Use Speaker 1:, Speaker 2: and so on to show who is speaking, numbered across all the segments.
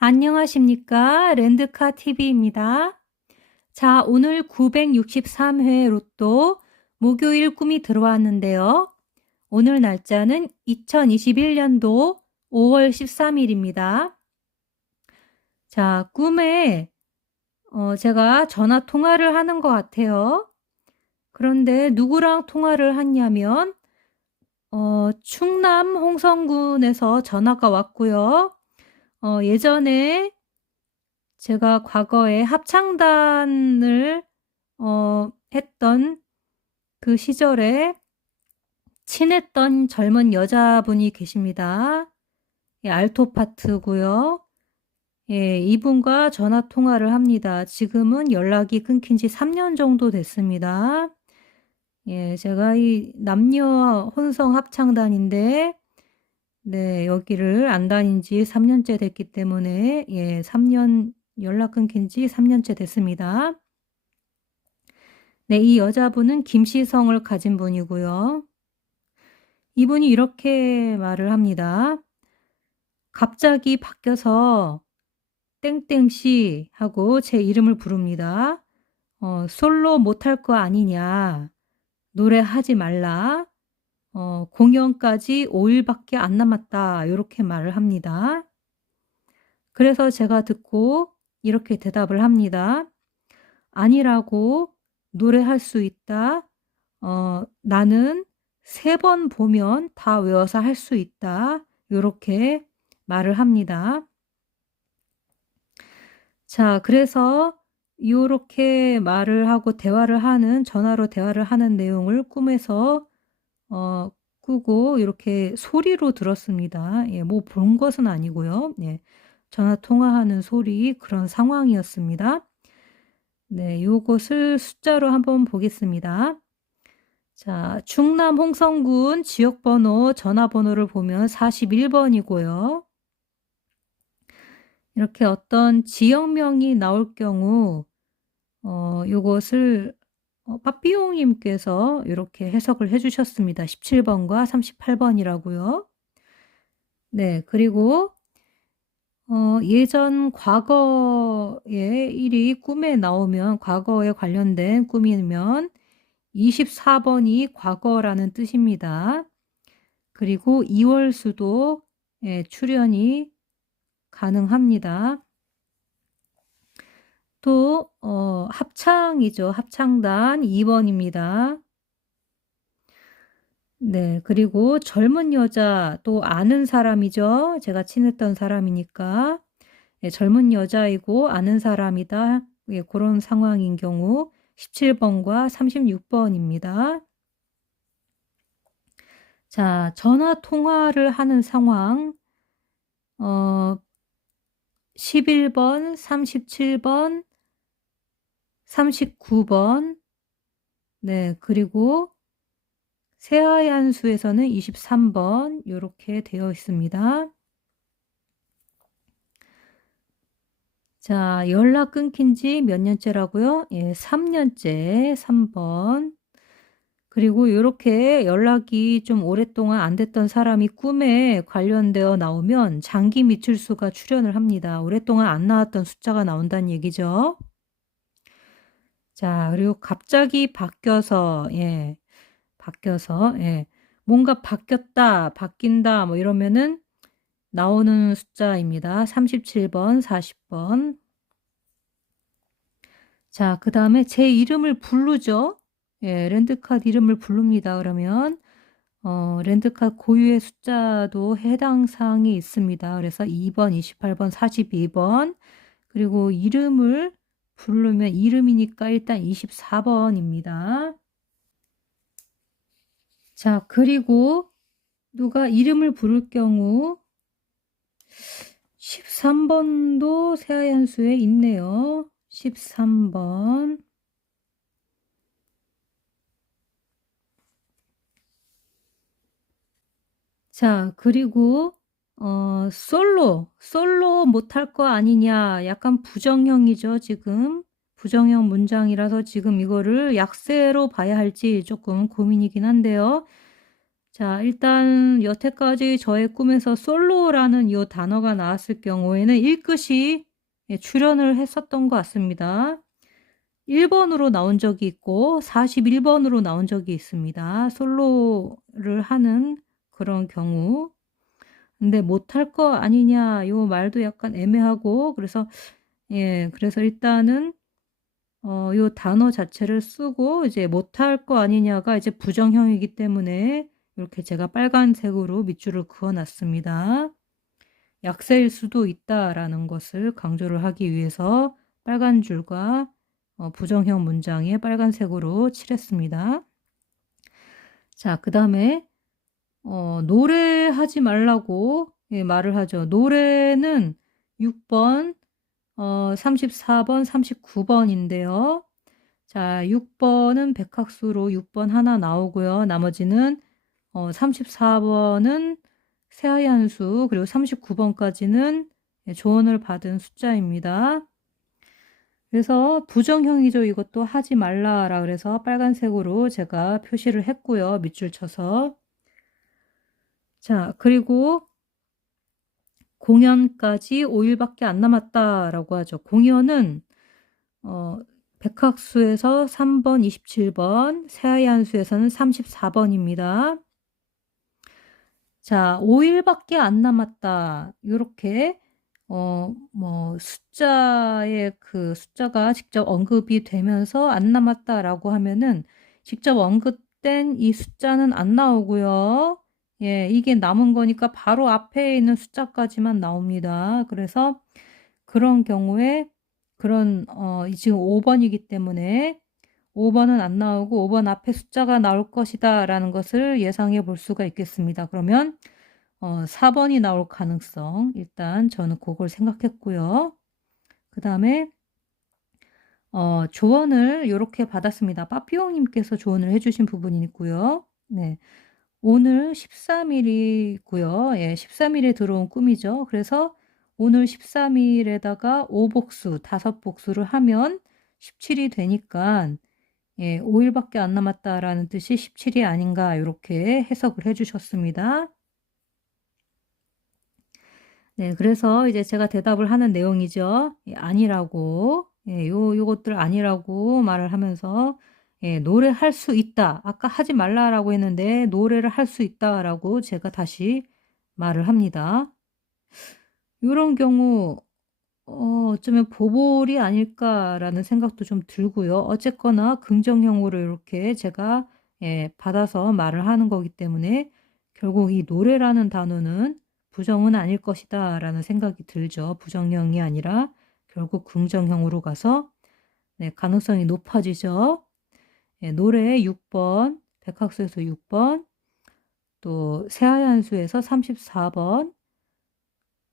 Speaker 1: 안녕하십니까. 랜드카 TV입니다. 자, 오늘 963회 로또 목요일 꿈이 들어왔는데요. 오늘 날짜는 2021년도 5월 13일입니다. 자, 꿈에 어, 제가 전화 통화를 하는 것 같아요. 그런데 누구랑 통화를 했냐면 어, 충남 홍성군에서 전화가 왔고요. 어, 예전에 제가 과거에 합창단을 어, 했던 그 시절에 친했던 젊은 여자분이 계십니다. 예, 알토 파트고요. 예, 이분과 전화 통화를 합니다. 지금은 연락이 끊긴 지 3년 정도 됐습니다. 예, 제가 이 남녀 혼성 합창단인데 네, 여기를 안 다닌 지 3년째 됐기 때문에 예, 3년 연락 끊긴 지 3년째 됐습니다. 네, 이 여자분은 김시성을 가진 분이고요. 이분이 이렇게 말을 합니다. 갑자기 바뀌어서 땡땡씨 하고 제 이름을 부릅니다. 어, 솔로 못할 거 아니냐. 노래하지 말라. 어, 공연까지 5일밖에 안 남았다. 이렇게 말을 합니다. 그래서 제가 듣고 이렇게 대답을 합니다. 아니라고 노래할 수 있다. 어, 나는 세 번 보면 다 외워서 할 수 있다. 이렇게 말을 합니다. 자, 그래서 이렇게 말을 하고 대화를 하는, 전화로 대화를 하는 내용을 꿈에서 어, 끄고 이렇게 소리로 들었습니다. 예, 뭐 본 것은 아니고요. 예, 전화 통화하는 소리 그런 상황이었습니다. 네, 요것을 숫자로 한번 보겠습니다. 자, 충남 홍성군 지역번호 전화번호를 보면 41번이고요. 이렇게 어떤 지역명이 나올 경우 어, 요것을 어, 빠삐용님께서 이렇게 해석을 해주셨습니다. 17번과 38번이라고요. 네, 그리고 어, 예전 과거의 일이 꿈에 나오면 과거에 관련된 꿈이면 24번이 과거라는 뜻입니다. 그리고 2월수도 예, 출연이 가능합니다. 또 어, 합창이죠. 합창단 2번입니다. 네, 그리고 젊은 여자 또 아는 사람이죠. 제가 친했던 사람이니까 네, 젊은 여자이고 아는 사람이다. 예, 그런 상황인 경우 17번과 36번입니다. 자, 전화 통화를 하는 상황 어, 11번, 37번, 39번, 네, 그리고 새하얀 수에서는 23번 이렇게 되어 있습니다. 자, 연락 끊긴 지 몇 년째라고요? 예, 3년째 3번. 그리고 이렇게 연락이 좀 오랫동안 안 됐던 사람이 꿈에 관련되어 나오면 장기 미출수가 출연을 합니다. 오랫동안 안 나왔던 숫자가 나온다는 얘기죠. 자, 그리고 갑자기 바뀌어서, 예, 바뀌어서, 예, 뭔가 바뀌었다, 바뀐다, 뭐 이러면은 나오는 숫자입니다. 37번, 40번. 자, 그 다음에 제 이름을 부르죠. 예, 랜드카드 이름을 부릅니다. 그러면, 어, 랜드카드 고유의 숫자도 해당 사항이 있습니다. 그래서 2번, 28번, 42번. 그리고 이름을 부르면 이름이니까 일단 24번입니다. 자, 그리고 누가 이름을 부를 경우 13번도 새하얀 수에 있네요. 13번. 자, 그리고 어, 솔로, 솔로 못할 거 아니냐. 약간 부정형이죠, 지금. 부정형 문장이라서 지금 이거를 약세로 봐야 할지 조금 고민이긴 한데요. 자, 일단 여태까지 저의 꿈에서 솔로라는 이 단어가 나왔을 경우에는 1끝이 예, 출연을 했었던 것 같습니다. 1번으로 나온 적이 있고 41번으로 나온 적이 있습니다. 솔로를 하는 그런 경우. 근데 못할 거 아니냐 요 말도 약간 애매하고 그래서 예, 그래서 일단은 어, 요 단어 자체를 쓰고 이제 못할 거 아니냐가 이제 부정형이기 때문에 이렇게 제가 빨간색으로 밑줄을 그어 놨습니다. 약세일 수도 있다라는 것을 강조를 하기 위해서 빨간 줄과 어, 부정형 문장에 빨간색으로 칠했습니다. 자, 그 다음에 어, 노래하지 말라고 예, 말을 하죠. 노래는 6번, 어, 34번, 39번인데요. 자, 6번은 백학수로 6번 하나 나오고요. 나머지는 어, 34번은 새하얀 수, 그리고 39번까지는 예, 조언을 받은 숫자입니다. 그래서 부정형이죠. 이것도 하지 말라라 그래서 빨간색으로 제가 표시를 했고요. 밑줄 쳐서. 자, 그리고 공연까지 5일밖에 안 남았다라고 하죠. 공연은 어, 백학수에서 3번, 27번, 새하얀 수에서는 34번입니다. 자, 5일밖에 안 남았다. 이렇게 어, 뭐 숫자의 그 숫자가 직접 언급이 되면서 안 남았다라고 하면은 직접 언급된 이 숫자는 안 나오고요. 예, 이게 남은 거니까 바로 앞에 있는 숫자까지만 나옵니다. 그래서 그런 경우에 그런 어, 지금 5번이기 때문에 5번은 안 나오고 5번 앞에 숫자가 나올 것이다 라는 것을 예상해 볼 수가 있겠습니다. 그러면 어, 4번이 나올 가능성 일단 저는 그걸 생각했고요. 그 다음에 어, 조언을 이렇게 받았습니다. 빠삐용님께서 조언을 해주신 부분이 있고요. 네. 오늘 13일이고요. 예, 13일에 들어온 꿈이죠. 그래서 오늘 13일에다가 5복수, 5복수를 하면 17이 되니까 예, 5일밖에 안 남았다라는 뜻이 17이 아닌가 이렇게 해석을 해주셨습니다. 네, 그래서 이제 제가 대답을 하는 내용이죠. 예, 아니라고, 예, 요, 요것들 아니라고 말을 하면서 예, 노래할 수 있다. 아까 하지 말라라고 했는데 노래를 할 수 있다라고 제가 다시 말을 합니다. 이런 경우 어, 어쩌면 보볼이 아닐까라는 생각도 좀 들고요. 어쨌거나 긍정형으로 이렇게 제가 예, 받아서 말을 하는 거기 때문에 결국 이 노래라는 단어는 부정은 아닐 것이다 라는 생각이 들죠. 부정형이 아니라 결국 긍정형으로 가서 네, 가능성이 높아지죠. 네, 노래 6번, 백학수에서 6번, 또 새하얀수에서 34번,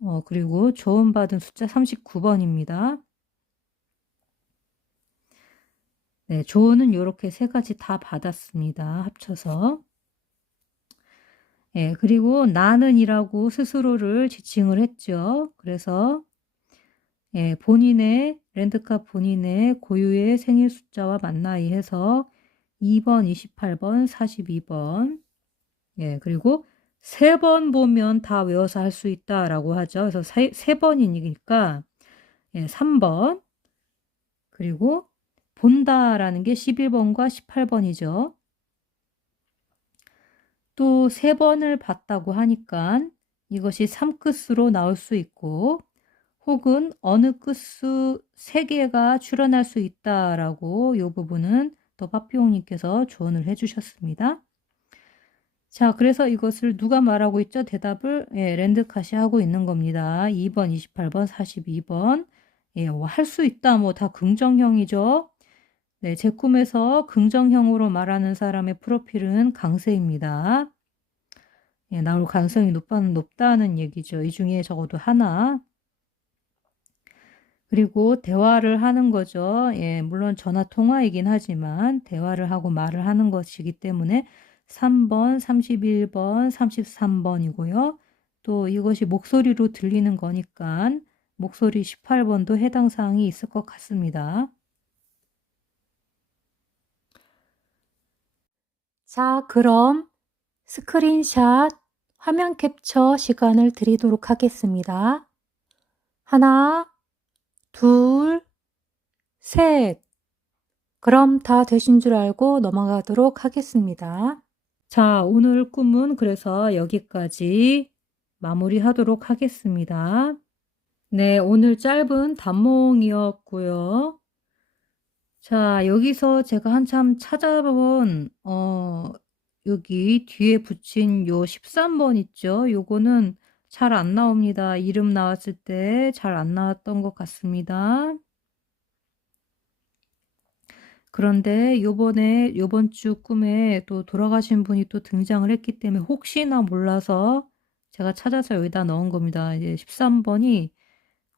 Speaker 1: 어, 그리고 조언받은 숫자 39번입니다. 네, 조언은 이렇게 세 가지 다 받았습니다. 합쳐서. 예, 그리고 나는이라고 스스로를 지칭을 했죠. 그래서 예, 본인의 랜드카 본인의 고유의 생일 숫자와 만나이 해서 2번, 28번, 42번. 예, 그리고 세 번 보면 다 외워서 할 수 있다라고 하죠. 그래서 세, 세 번이니까 예, 3번. 그리고 본다라는 게 11번과 18번이죠. 또 세 번을 봤다고 하니까 이것이 3끝으로 나올 수 있고 혹은 어느 끝수 세 개가 출현할 수 있다라고 이 부분은 또 파피용님께서 조언을 해주셨습니다. 자, 그래서 이것을 누가 말하고 있죠? 대답을 예, 랜드카시 하고 있는 겁니다. 2번, 28번, 42번. 예, 뭐 할 수 있다. 뭐 다 긍정형이죠. 네, 제 꿈에서 긍정형으로 말하는 사람의 프로필은 강세입니다. 예, 나올 가능성이 높다, 높다는 얘기죠. 이 중에 적어도 하나 그리고 대화를 하는 거죠. 예, 물론 전화 통화이긴 하지만 대화를 하고 말을 하는 것이기 때문에 3번, 31번, 33번이고요. 또 이것이 목소리로 들리는 거니까 목소리 18번도 해당 사항이 있을 것 같습니다. 자, 그럼 스크린샷 화면 캡처 시간을 드리도록 하겠습니다. 하나, 둘, 셋. 그럼 다 되신 줄 알고 넘어가도록 하겠습니다. 자, 오늘 꿈은 그래서 여기까지 마무리하도록 하겠습니다. 네, 오늘 짧은 단몽이었고요. 자, 여기서 제가 한참 찾아본 어 여기 뒤에 붙인 요 13번 있죠? 요거는 잘 안 나옵니다. 이름 나왔을 때 잘 안 나왔던 것 같습니다. 그런데 요번에 요번 주 꿈에 또 돌아가신 분이 또 등장을 했기 때문에 혹시나 몰라서 제가 찾아서 여기다 넣은 겁니다. 이제 13번이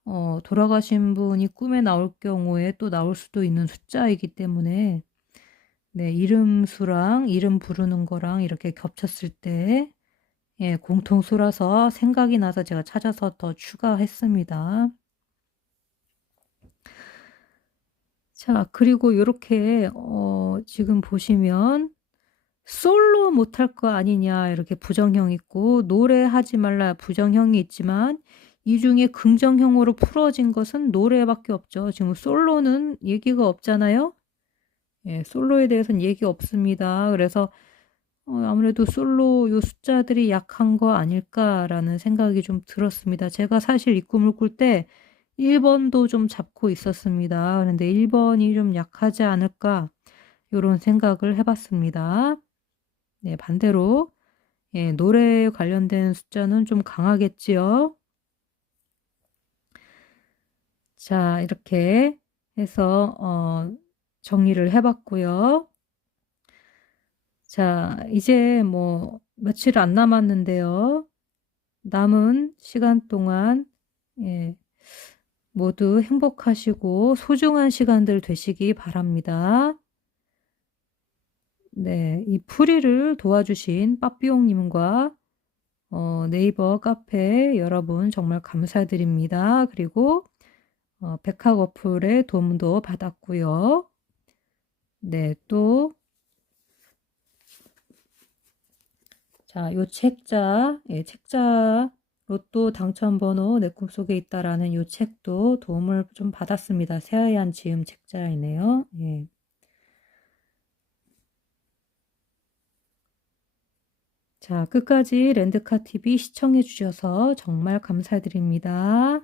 Speaker 1: 어, 돌아가신 분이 꿈에 나올 경우에 또 나올 수도 있는 숫자이기 때문에 네, 이름 수랑 이름 부르는 거랑 이렇게 겹쳤을 때 예, 공통수라서 생각이 나서 제가 찾아서 더 추가했습니다. 자, 그리고 이렇게 어, 지금 보시면 솔로 못할 거 아니냐 이렇게 부정형 있고 노래하지 말라 부정형이 있지만 이 중에 긍정형으로 풀어진 것은 노래밖에 없죠. 지금 솔로는 얘기가 없잖아요. 예, 솔로에 대해서는 얘기 없습니다. 그래서 어, 아무래도 솔로 요 숫자들이 약한 거 아닐까라는 생각이 좀 들었습니다. 제가 사실 이 꿈을 꿀 때 1번도 좀 잡고 있었습니다. 그런데 1번이 좀 약하지 않을까 이런 생각을 해봤습니다. 네, 반대로 예, 노래에 관련된 숫자는 좀 강하겠지요. 자, 이렇게 해서 어, 정리를 해봤고요. 자, 이제 뭐 며칠 안 남았는데요. 남은 시간 동안 예, 모두 행복하시고 소중한 시간들 되시기 바랍니다. 네, 이 풀이를 도와주신 빠삐용님과 어, 네이버 카페 여러분 정말 감사드립니다. 그리고 어, 백학 어플의 도움도 받았고요. 네, 또 자, 요 책자, 예, 책자 로또 당첨 번호 내 꿈속에 있다라는 요 책도 도움을 좀 받았습니다. 새하얀 지음 책자이네요. 예. 자, 끝까지 랜드카 TV 시청해 주셔서 정말 감사드립니다.